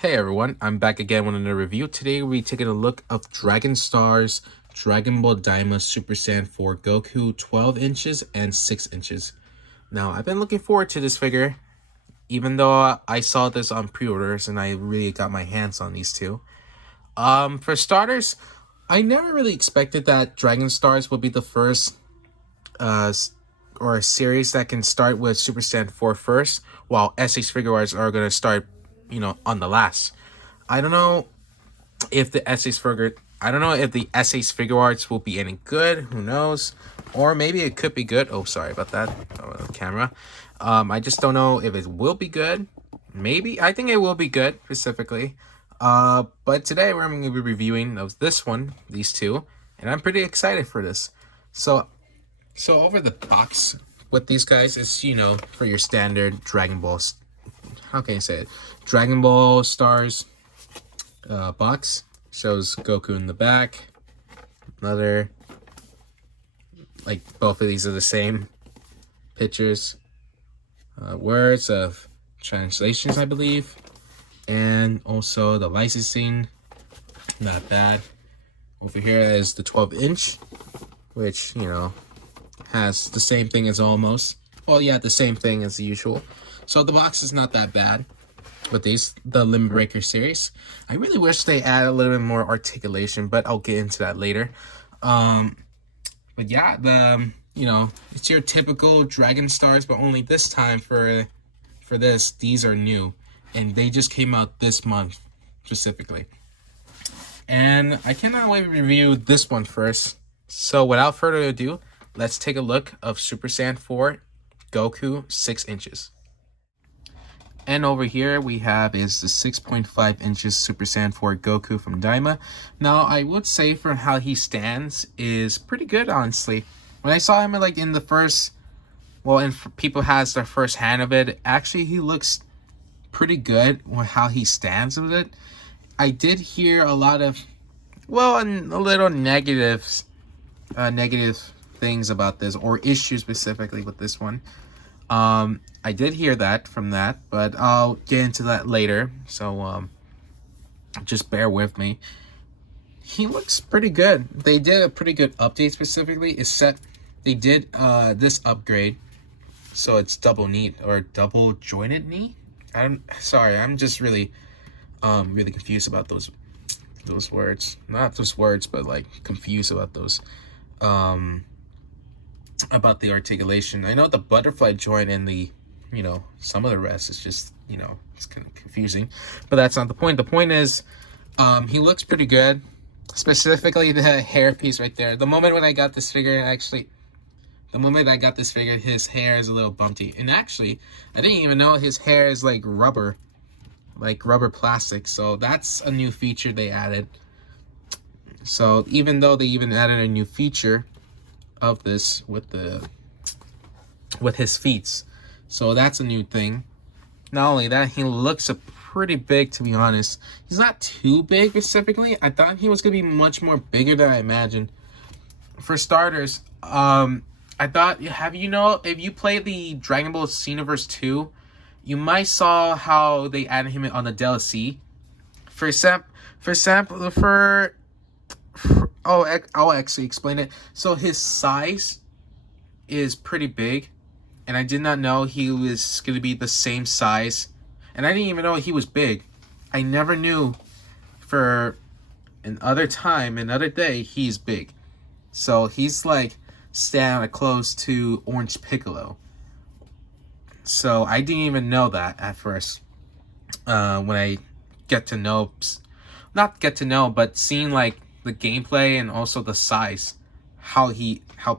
Hey everyone, I'm back again with another review. Today we'll be taking a look of Dragon Star's Dragon Ball Daima Super Saiyan 4 Goku 12 inches and 6 inches. Now, I've been looking forward to this figure, even though I saw this on pre-orders and I really got my hands on these two. For starters, I never really expected that Dragon Stars would be the first or a series that can start with Super Saiyan 4 first, while SH Figure Arts are going to start, on the last. I don't know if the SH Figure Arts will be any good. Who knows? Or maybe it could be good. Oh, sorry about that. Camera. I just don't know if it will be good. Maybe. I think it will be good, specifically. But today we're going to be reviewing this one, these two, and I'm pretty excited for this. So over the box with these guys is, for your standard Dragon Balls. How can I say it? Dragon Ball Stars box. Shows Goku in the back. Another, like, both of these are the same pictures. Words of translations, I believe. And also the licensing. Not bad. Over here is the 12-inch, which, has the same thing as almost. Well, yeah, the same thing as the usual. So the box is not that bad with the Limit Breaker series. I really wish they add a little bit more articulation, but I'll get into that later. But yeah, it's your typical Dragon Stars, but only this time for this, these are new. And they just came out this month, specifically. And I cannot wait to review this one first. So without further ado, let's take a look of Super Saiyan 4 Goku 6 inches. And over here we have is the 6.5 inches Super Saiyan 4 Goku from Daima. Now, I would say for how he stands is pretty good, honestly. When I saw him in the first, and people has their first hand of it, actually he looks pretty good with how he stands with it. I did hear a lot of, a little negative things about this, or issues specifically with this one. I did hear that from that, but I'll get into that later. So, just bear with me. He looks pretty good. They did a pretty good update specifically. They did this upgrade, so it's double knee or double jointed knee. I'm just really confused about those words. Not those words, but like confused about those. About the articulation. I know the butterfly joint and the, some of the rest is just, it's kind of confusing, but that's not the point. The point is, he looks pretty good, specifically the hair piece right there. The moment I got this figure, his hair is a little bumpy. And actually, I didn't even know his hair is like rubber plastic. So that's a new feature they added. So even though they even added a new feature of this with his feet, so that's a new thing. Not only that, he looks pretty big, to be honest. He's not too big specifically. I thought he was gonna be much more bigger than I imagined. For starters, I thought, if you play the Dragon Ball Xenoverse 2, you might saw how they added him on the DLC. I'll actually explain it. So his size is pretty big, and I did not know he was going to be the same size, and I didn't even know he was big. I never knew for another day, he's big. So he's like standing close to Orange Piccolo. So I didn't even know that at first. When I but seeing like the gameplay and also the size, how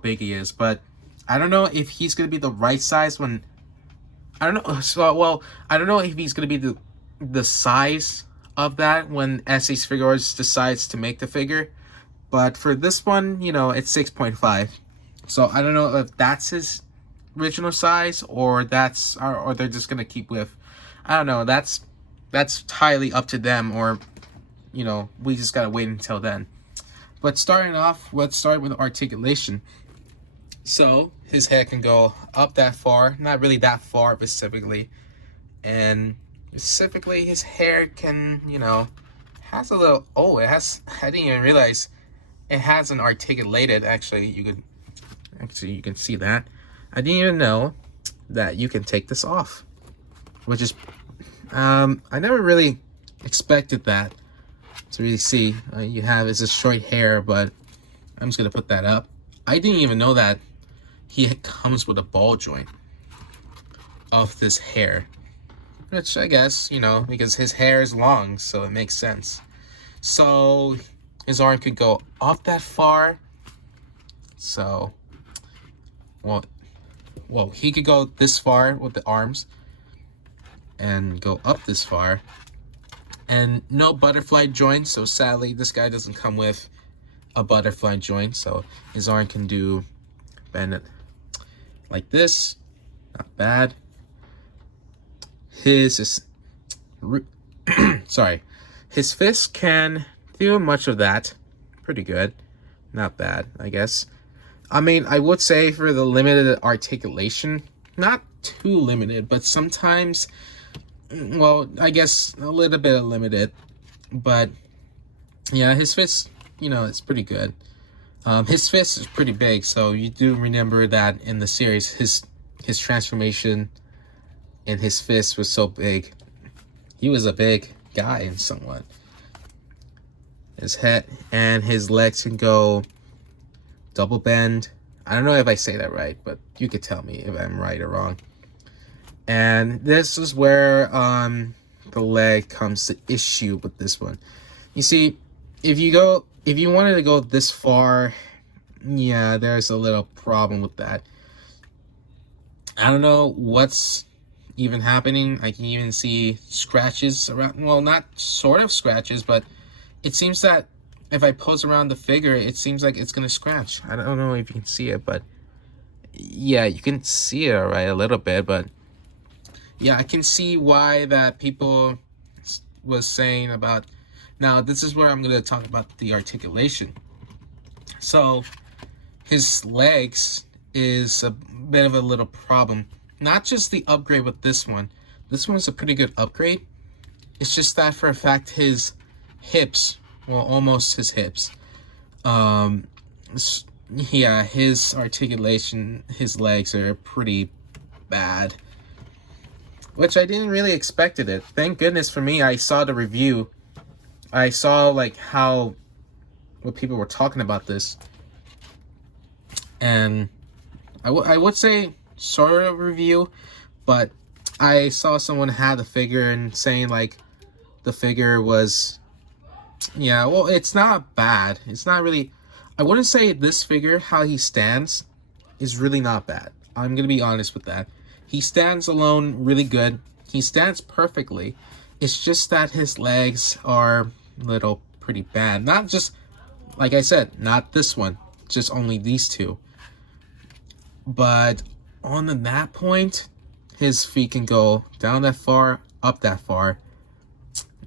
big he is. But I don't know if he's gonna be the right size when I don't know if he's gonna be the size of that when SH Figures decides to make the figure. But for this one, it's 6.5. So I don't know if that's his original size or they're just gonna keep with, I don't know, that's entirely up to them, or we just gotta wait until then. But starting off, let's start with articulation. So his head can go up that far, not really that far specifically, and Specifically, his hair can, has a little, oh, it has, I didn't even realize it has an articulated, actually, you can see that. I didn't even know that you can take this off, which is, I never really expected that to really see. You have, it's a short hair, but I'm just gonna put that up. I didn't even know that he comes with a ball joint of this hair, which I guess, because his hair is long, so it makes sense. So his arm could go up that far. So, well, he could go this far with the arms and go up this far. And no butterfly joint, so sadly this guy doesn't come with a butterfly joint, so his arm can do bend it like this. Not bad. His is sorry, his fist can do much of that. Pretty good. Not bad, I guess. I mean, I would say for the limited articulation, not too limited, but sometimes, well, I guess a little bit limited. But yeah, his fist, it's pretty good. His fist is pretty big, so you do remember that in the series, his transformation in his fist was so big. He was a big guy in somewhat. His head and his legs can go double bend. I don't know if I say that right, but you could tell me if I'm right or wrong. And this is where the leg comes to issue with this one. You see, if you wanted to go this far, yeah, there's a little problem with that. I don't know what's even happening. I can even see scratches around, well, not sort of scratches, but it seems that if I pose around the figure, it seems like it's gonna scratch. I don't know if you can see it, but yeah, you can see it alright a little bit, but yeah, I can see why that people was saying about. Now this is where I'm gonna talk about the articulation. So his legs is a bit of a little problem. Not just the upgrade with this one. This one's a pretty good upgrade. It's just that for a fact his hips, well, almost his hips, yeah, his articulation, his legs are pretty bad, which I didn't really expected it. Thank goodness for me, I saw the review. I saw like what people were talking about this, and I would say sort of review, but I saw someone had the figure and saying like the figure was, yeah, well, it's not bad. It's not really, I wouldn't say this figure, how he stands, is really not bad. I'm gonna be honest with that. He stands alone really good. He stands perfectly. It's just that his legs are a little pretty bad. Not just, like I said, not this one, just only these two. But on that point, his feet can go down that far, up that far.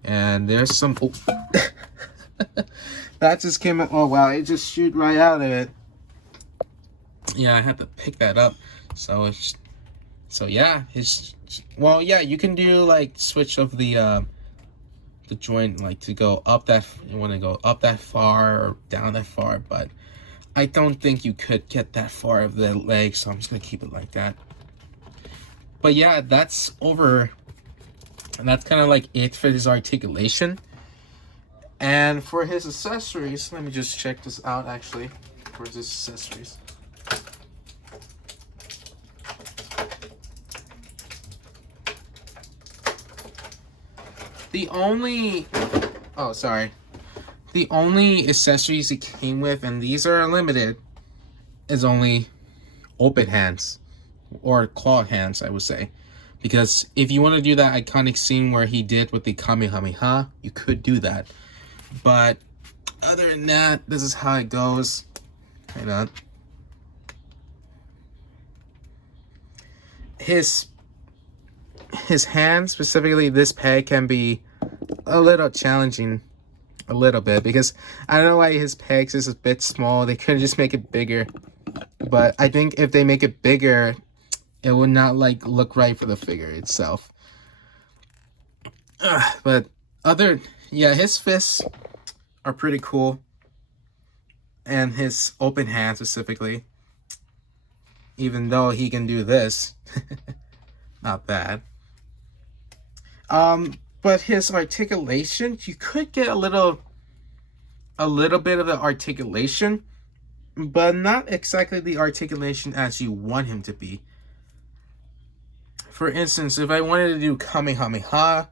And there's some, oh. That just came out, oh wow, it just shoot right out of it. Yeah, I had to pick that up. So yeah, well, yeah, you can do like switch of the joint, like to go up that, you want to go up that far or down that far, but I don't think you could get that far of the leg, so I'm just gonna keep it like that. But yeah, that's over, and that's kind of like it for his articulation. And for his accessories, let me just check this out actually. For his accessories, the only accessories it came with, and these are limited, is only open hands or claw hands, I would say. Because if you want to do that iconic scene where he did with the Kamehameha, you could do that. But other than that, this is how it goes. Hang on. His hand, specifically this peg, can be a little challenging, a little bit, because I don't know why his pegs is a bit small. They could just make it bigger, but I think if they make it bigger, it would not like look right for the figure itself. But yeah, his fists are pretty cool, and his open hand specifically. Even though he can do this, not bad. But his articulation, you could get a little bit of the articulation, but not exactly the articulation as you want him to be. For instance, if I wanted to do Kamehameha,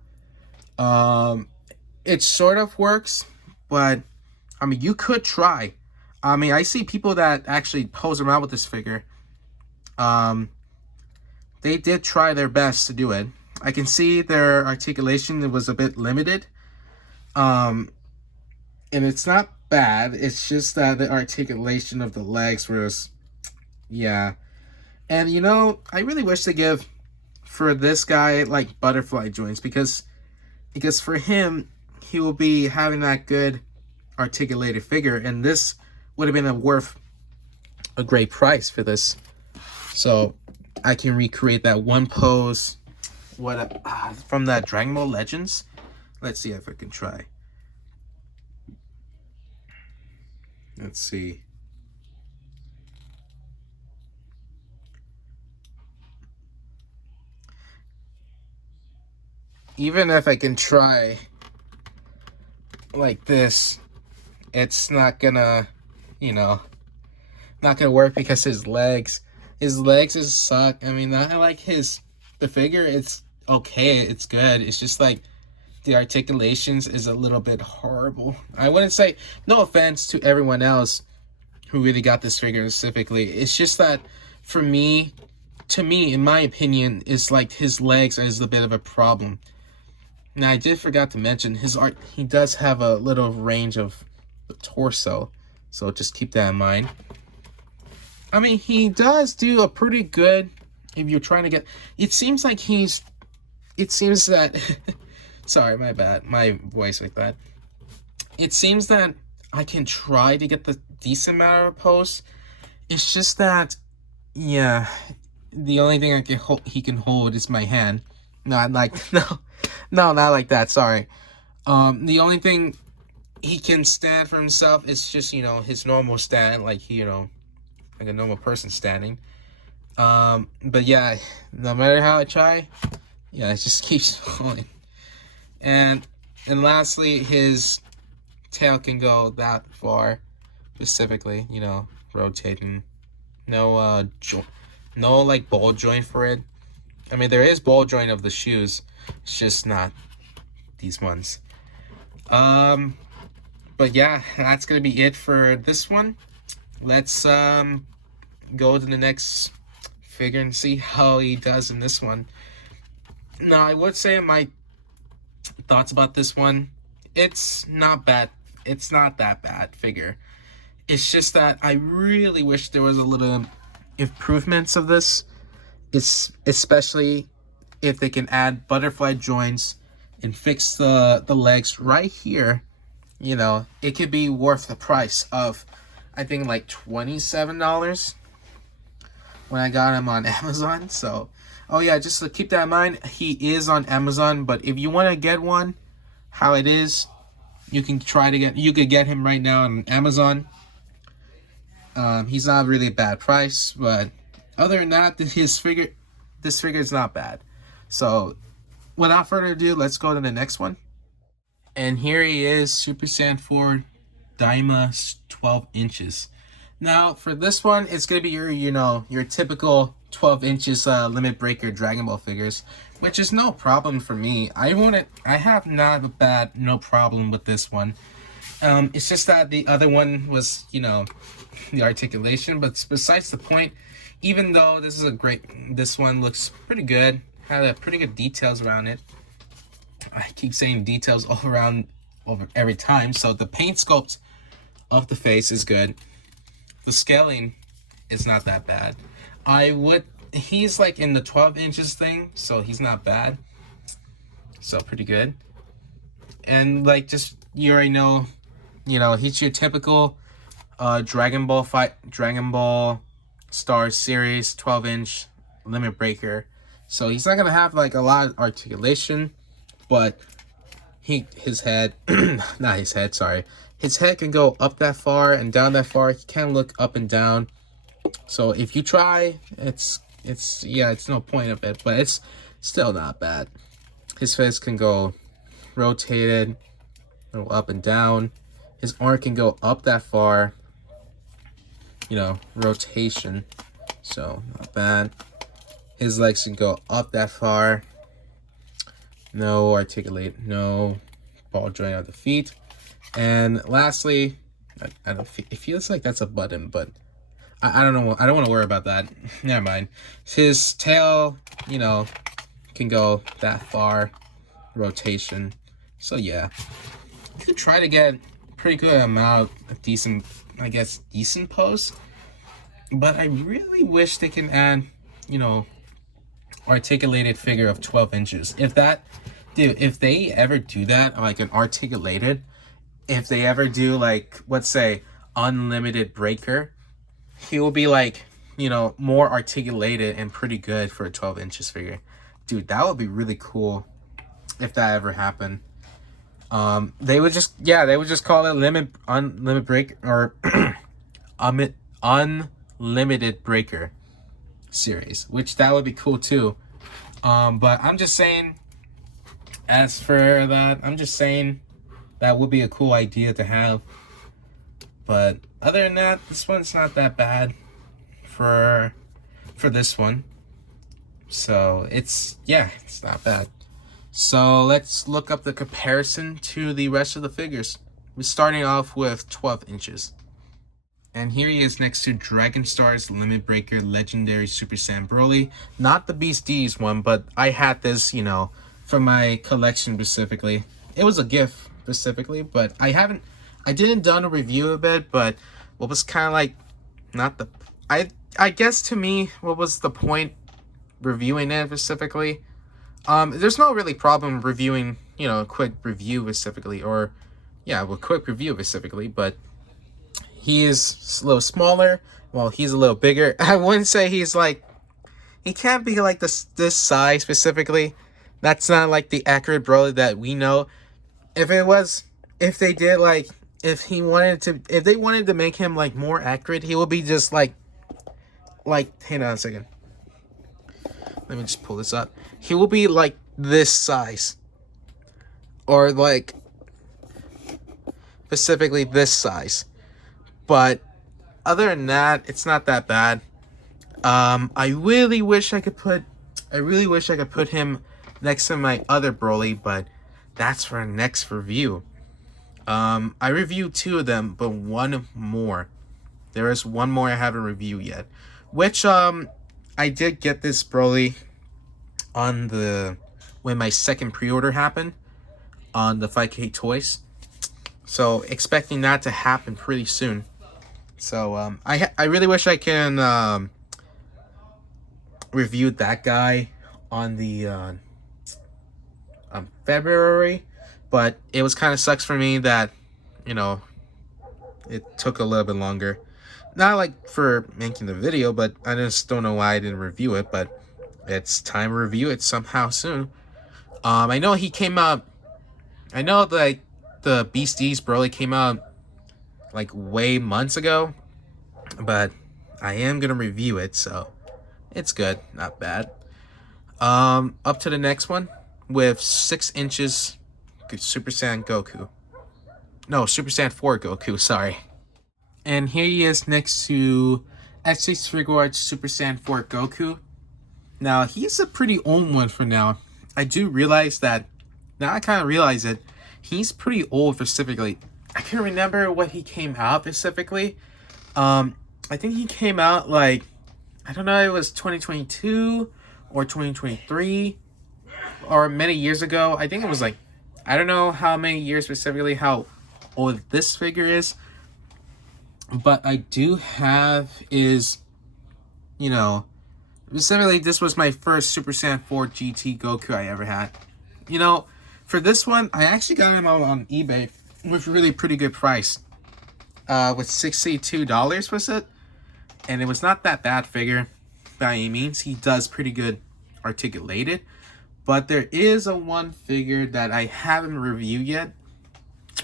it sort of works, but I mean, you could try. I mean, I see people that actually pose around with this figure. They did try their best to do it. I can see their articulation was a bit limited. And it's not bad. It's just that the articulation of the legs was, yeah. And you know, I really wish to give for this guy like butterfly joints because for him, he will be having that good articulated figure, and this would have been worth a great price for this. So I can recreate that one pose from that Dragon Ball Legends. Let's see if I can try. Let's see. Even if I can try like this, it's not gonna, you know, not gonna work because his legs is suck. I mean, I like the figure. It's okay. It's good. It's just like the articulations is a little bit horrible. I wouldn't say, no offense to everyone else who really got this figure specifically. It's just that for me, to me, in my opinion, it's like his legs is a bit of a problem. Now, I did forgot to mention he does have a little range of the torso, so just keep that in mind. I mean, he does do a pretty good, if you're trying to get, it seems that, sorry, my bad, my voice like that. It seems that I can try to get the decent amount of pose. It's just that, yeah, the only thing he can hold is my hand. Not like, no, not like that, sorry. The only thing he can stand for himself is just, you know, his normal stand, like, you know, like a normal person standing. But yeah, no matter how I try, yeah, it just keeps going. And lastly, his tail can go that far, specifically, you know, rotating. No no like ball joint for it. I mean, there is ball joint of the shoes. It's just not these ones. But yeah, that's gonna be it for this one. Let's go to the next figure and see how he does in this one. Now, I would say my thoughts about this one, it's not bad. It's not that bad figure. It's just that I really wish there was a little improvements of this. It's especially if they can add butterfly joints and fix the legs right here. You know, it could be worth the price of, I think, like $27 when I got him on Amazon. So, oh yeah, just to keep that in mind, he is on Amazon. But if you want to get one, how it is, you can you could get him right now on Amazon. He's not really a bad price, but other than that, this figure is not bad. So, without further ado, let's go to the next one. And here he is, Super Saiyan 4 Damia 12 inches. Now, for this one, it's going to be your typical 12 inches limit breaker Dragon Ball figures, which is no problem for me. I have no problem with this one. It's just that the other one was, you know, the articulation, but besides the point, even though this one looks pretty good, had a pretty good details around it. I keep saying details all around over every time. So the paint sculpt of the face is good. The scaling is not that bad. He's like in the 12 inches thing, so he's not bad. So pretty good. And like, just, you already know, you know, he's your typical Dragon Ball Star Series 12-inch limit breaker. So he's not gonna have like a lot of articulation, but his head, not his head, sorry. His head can go up that far and down that far. He can look up and down. So if you try, it's no point of it, but it's still not bad. His face can go rotated, go up and down. His arm can go up that far, rotation. So not bad. His legs can go up that far. No articulate, no ball joint of the feet. And lastly, I don't. It feels like that's a button, but I don't know. I don't want to worry about that. Never mind. His tail, can go that far, rotation. So yeah, you could try to get pretty good amount of decent pose. But I really wish they can add, articulated figure of 12 inches. If they ever do that, like an articulated, if they ever do like, let's say, unlimited breaker, he will be like, more articulated and pretty good for a 12 inches figure. Dude, that would be really cool if that ever happened. They would just call it unlimited break or unlimited breaker series, which that would be cool too. But I'm just saying, as for that, that would be a cool idea to have. But other than that, this one's not that bad for this one. So it's not bad. So let's look up the comparison to the rest of the figures. We're starting off with 12 inches. And here he is next to Dragon Star's Limit Breaker Legendary Super Saiyan Broly. Not the Beast D's one, but I had this, for my collection specifically. It was a gift specifically, but I didn't done a review of it, but what was kind of like, I guess to me, what was the point reviewing it specifically? There's no really problem reviewing, a quick review specifically, or a quick review specifically, but he is a little smaller. Well, he's a little bigger. I wouldn't say he can't be like this size specifically. That's not like the accurate Broly that we know. If they wanted to make him like more accurate, he would be just like, hang on a second. Let me just pull this up. He will be like this size. Or like specifically this size. But other than that, it's not that bad. I really wish I could put him next to my other Broly, but that's for our next review. I reviewed 2 of them, but one more. There is one more I haven't reviewed yet, which I did get this Broly when my second pre-order happened on the 5K Toys. So expecting that to happen pretty soon. So I really wish I can review that guy on the February, but it was kind of sucks for me that it took a little bit longer. Not like for making the video, but I just don't know why I didn't review it. But it's time to review it somehow soon. I know he came out. I know like the Beasties Broly came out like way months ago, but I am gonna review it, so it's good, not bad. Up to the next one with 6 inches Super Saiyan Goku. No, Super Saiyan 4 Goku, sorry. And here he is next to S6 Figure Arts Super Saiyan 4 Goku. Now, he's a pretty old one for now. I do realize that, now I kind of realize it, he's pretty old specifically. I can't remember what he came out specifically. I think he came out like, I don't know, it was 2022 or 2023 or many years ago. I think it was like, I don't know how many years specifically, how old this figure is. But I do have is, specifically this was my first Super Saiyan 4 GT Goku I ever had. For this one, I actually got him out on eBay with a really pretty good price. With $62 was it? And it was not that bad figure by any means. He does pretty good articulated. But there is a one figure that I haven't reviewed yet,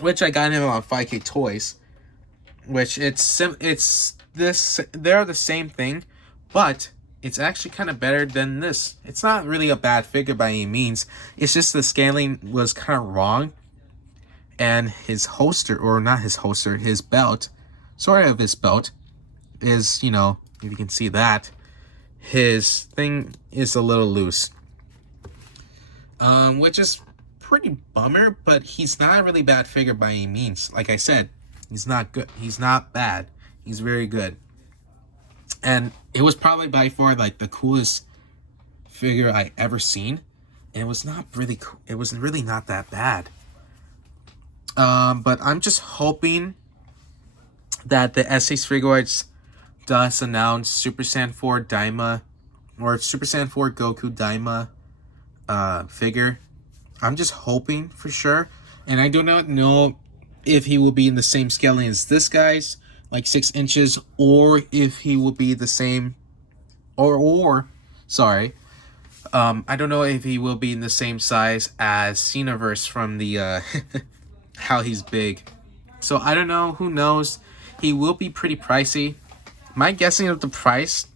which I got him on 5K Toys. Which it's this, they're the same thing, but it's actually kind of better than this. It's not really a bad figure by any means. It's just the scaling was kind of wrong, and his holster, or not his holster, his belt, sort of his belt, is, you know, if you can see that, his thing is a little loose, which is pretty bummer. But he's not a really bad figure by any means. Like I said, he's not good. He's not bad. He's very good. And it was probably by far like the coolest figure I ever seen. And it was not really cool. It was really not that bad. But I'm just hoping that the SH Figure Arts does announce Super Saiyan 4 Daima, or Super Saiyan 4 Goku Daima figure. I'm just hoping for sure. And I do not know if he will be in the same scaling as this guy's, like 6 inches, or if he will be the same, sorry, I don't know if he will be in the same size as Xenoverse from the how he's big. So I don't know. Who knows? He will be pretty pricey. My guessing of the price,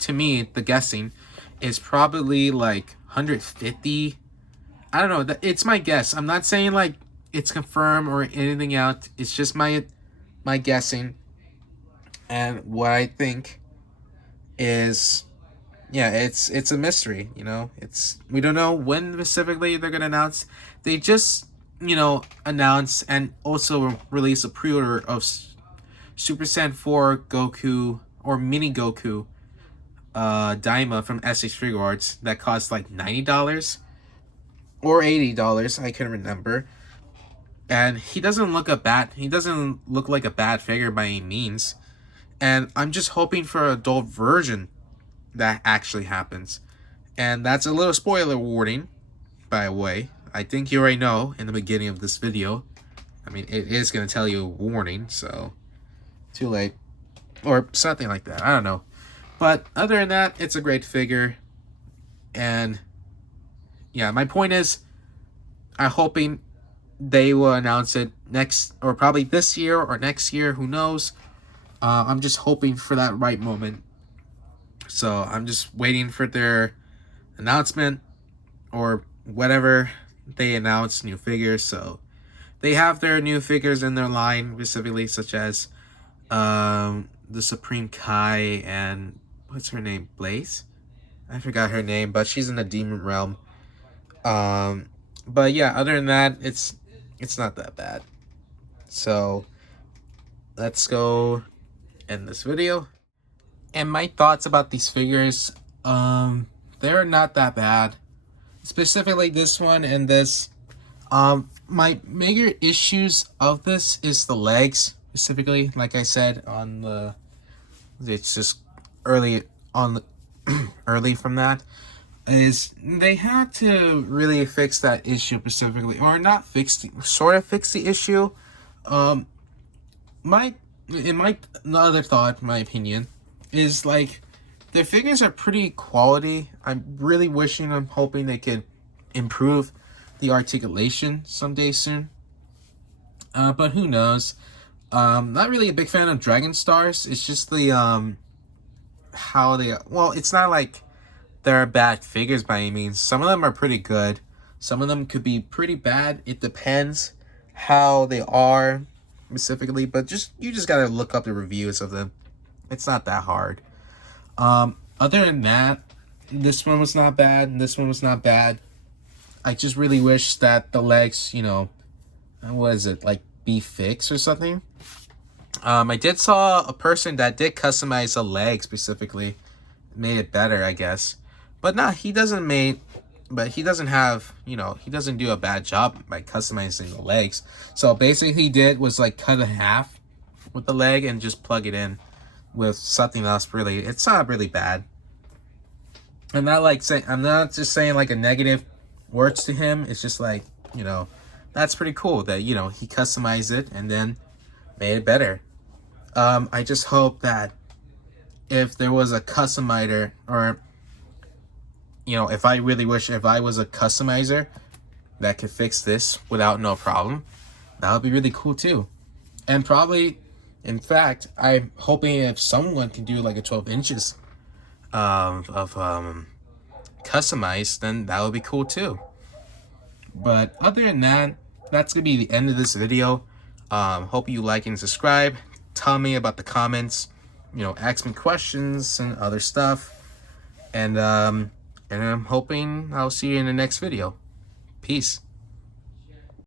to me, the guessing is probably like 150. I don't know. It's my guess. I'm not saying like it's confirmed or anything out. It's just my guessing. And what I think is, yeah, it's a mystery, you know. We don't know when specifically they're gonna announce. They just, you know, announce and also release a pre-order of Super Saiyan 4 Goku, or Mini Goku Daima from SH Figure Arts that costs like $90 or $80. I couldn't remember. And he doesn't look like a bad figure by any means. And I'm just hoping for an adult version that actually happens. And that's a little spoiler warning, by the way. I think you already know in the beginning of this video. I mean, it is going to tell you a warning, so too late. Or something like that. I don't know. But other than that, it's a great figure. And yeah, my point is, I'm hoping they will announce it next, or probably this year or next year. Who knows? I'm just hoping for that right moment. So I'm just waiting for their announcement, or whatever they announce new figures. So they have their new figures in their line, specifically such as the Supreme Kai and what's her name, Blaze? I forgot her name, but she's in the Demon Realm. But yeah, other than that, it's not that bad. So let's go end this video. And my thoughts about these figures, they're not that bad. Specifically this one and this. My major issues of this is the legs, specifically, like I said, it's just early from that, is they had to really fix that issue specifically, or not fix the issue. My opinion is like the figures are pretty quality. I'm hoping they could improve the articulation someday soon. But who knows? Not really a big fan of Dragon Stars. It's just the how they, well, it's not like they're bad figures by any means. Some of them are pretty good. Some of them could be pretty bad. It depends how they are specifically, but you just gotta look up the reviews of them. It's not that hard. Other than that, this one was not bad, and this one was not bad. I just really wish that the legs, you know, what is it, like, be fixed or something. I did saw a person that did customize the leg specifically, made it better, I guess. But nah, he doesn't have, you know, he doesn't do a bad job by customizing the legs. So basically he did was like cut it half with the leg and just plug it in with something else. Really, it's not really bad. I'm not just saying like a negative words to him. It's just like, you know, that's pretty cool that, you know, he customized it and then made it better. I just hope that if there was a customizer, or you know, if I really wish, if I was a customizer that could fix this without no problem, that would be really cool too. And probably, in fact, I'm hoping if someone can do like a 12 inches of customized, then that would be cool too. But other than that, that's gonna be the end of this video. Hope you like and subscribe. Tell me about the comments. You know, ask me questions and other stuff. And I'm hoping I'll see you in the next video. Peace.